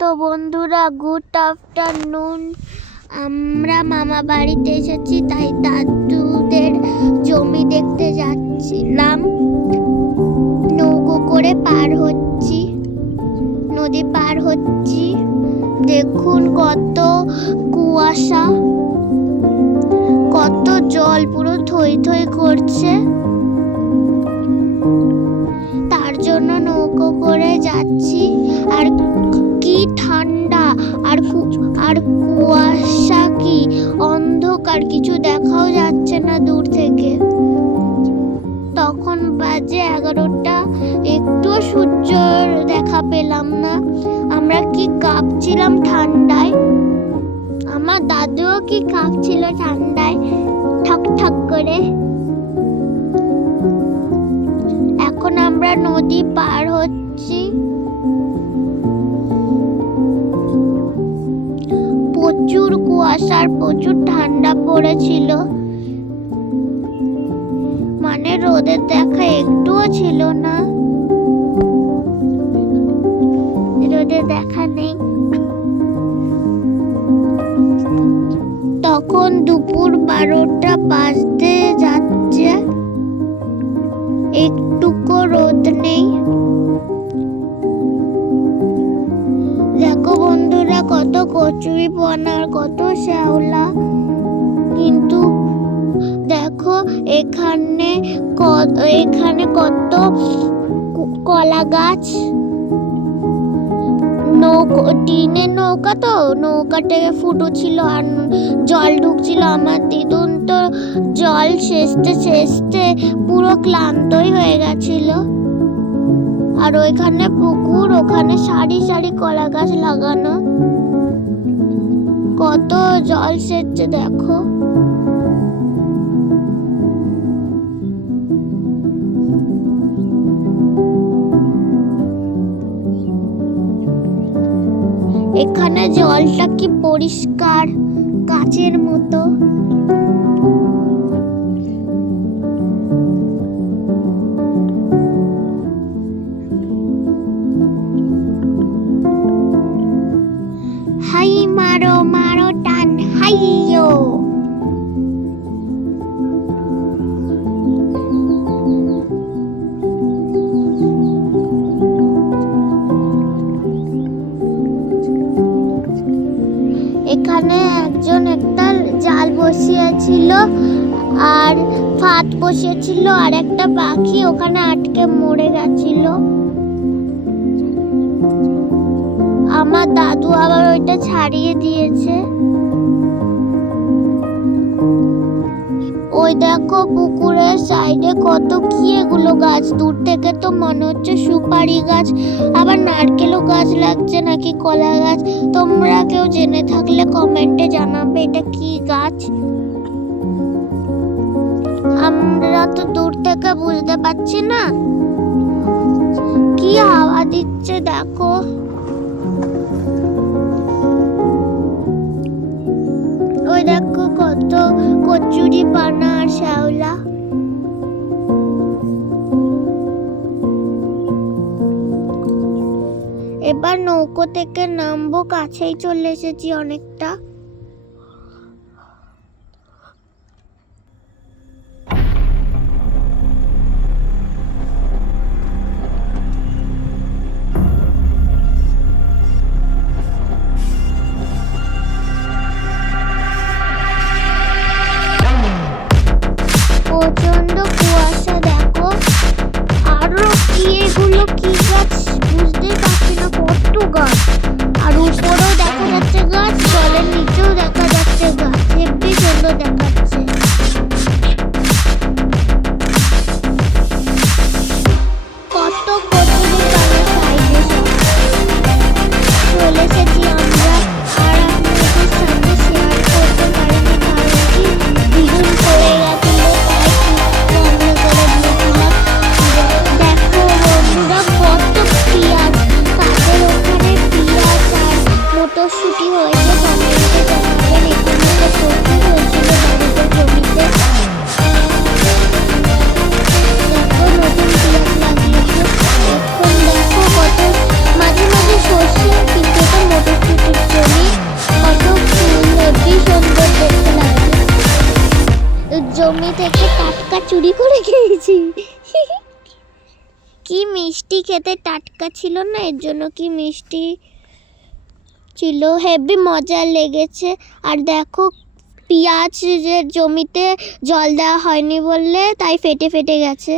তো বন্ধুরা, good afternoon. আমরা মামা বাড়িতে এসেছি, তাই দাদুদের জমি দেখতে যাচ্ছিলাম। নৌকো করে পার হচ্ছি, নদী পার হচ্ছি। দেখুন কত কুয়াশা, কত জল, পুরো থই থই করছে। তার জন্য নৌকো করে যাচ্ছি। আর কি ঠান্ডা, আর কুয়াশা, কি অন্ধকার, কিছু দেখাও যাচ্ছে না দূর থেকে। তখন বাজে 11টা, একটু সূর্যের দেখা পেলাম না। আমরা কি কাঁপছিলাম ঠান্ডায়। আমার দাদুও কি কাঁপছিল ঠান্ডায়, ঠক ঠক করে। এখন আমরা নদী পার হচ্ছি। প্রচুর কুয়াশার, প্রচুর ঠান্ডা পড়েছিল, মানে রোদের দেখা একটুও ছিল না, রোদের দেখা নেই। তখন দুপুর 12টা বাজতে যাচ্ছে, একটুকু রোদ নেই। দেখো বন্ধুরা, কত কচুরি পানা, কত শ্যাওলা। কিন্তু দেখো এখানে কত কলা গাছ। টিনের নৌকা, তো নৌকাতে ফুটো ছিল আর জল ঢুকছিল। আমার দিদুন তো জল সেচতে পুরো ক্লান্তই হয়ে গেছিল। আর ওইখানে পুকুর, ওখানে সারি সারি কলা গাছ লাগানো, কত জল সেচছে দেখো। এখানে জলটা কি পরিষ্কার, কাচের মতো। হাই মারো মারো টান হাইয়ো। এখানে একজন একটা জাল বসিয়েছিল আর ফাঁদ বসিয়েছিল, আর একটা পাখি ওখানে আটকে মরে গেছিল। আমার দাদু আবার ওইটা ছাড়িয়ে দিয়েছে। ওই দেখো পুকুরের সাইডে কত কি এগুলো গাছ। দূর থেকে তো মনে হচ্ছে সুপারি গাছ, আবার নারকেলও গাছ লাগছে, নাকি কলা গাছ। তোমরা কেউ জেনে থাকলে কমেন্টে জানাবে এটা কি গাছ। আমরা তো দূর থেকে বুঝতে পারছি না। কি হাওয়া দিচ্ছে দেখো। ওই দেখো কত কচুরি পানা আর শ্যাওলা। এবার নৌকো থেকে নামবো, কাছেই চলে এসেছি অনেকটা। প্রচন্ড কুয়াশা দেখো। আরো কি এগুলো, কি গাছ বুঝতেই পারছি না, কত গাছ। আর উপরেও দেখা যাচ্ছে গাছ, জলের নিচেও দেখা যাচ্ছে গাছ। হেব্বি সুন্দর দেখাচ্ছে। কত কচুরি পানা সাইডে সব চলে এসেছি আমরা। আর আপনাদের সামনে শেয়ার করতে পারিনি, কারণ কি দ্বিগুণ পড়ে গেছিল, তাই বন্ধ করে দিয়েছিলাম। দেখো বন্ধুরা, কত পেঁয়াজ, কাদের ওখানে পেঁয়াজ আর মটরশুঁটি হয়েছে কমেন্টে জানাবেন। এখানে তো প্রচুর হয়েছিল বাড়িতে জমিতে। দেখো নতুন পেঁয়াজ লাগিয়েছে। এখন দেখো কত, মাঝে মাঝে সর্ষে, কিন্তু এটা জমি থেকে টাটকা চুরি করে খেয়েছি। কি মিষ্টি খেতে, টাটকা ছিল না, এর জন্য কি মিষ্টি ছিল, হেভি মজা লেগেছে। আর দেখো পেঁয়াজের জমিতে জল দেওয়া হয়নি বললে তাই ফেটে ফেটে গেছে।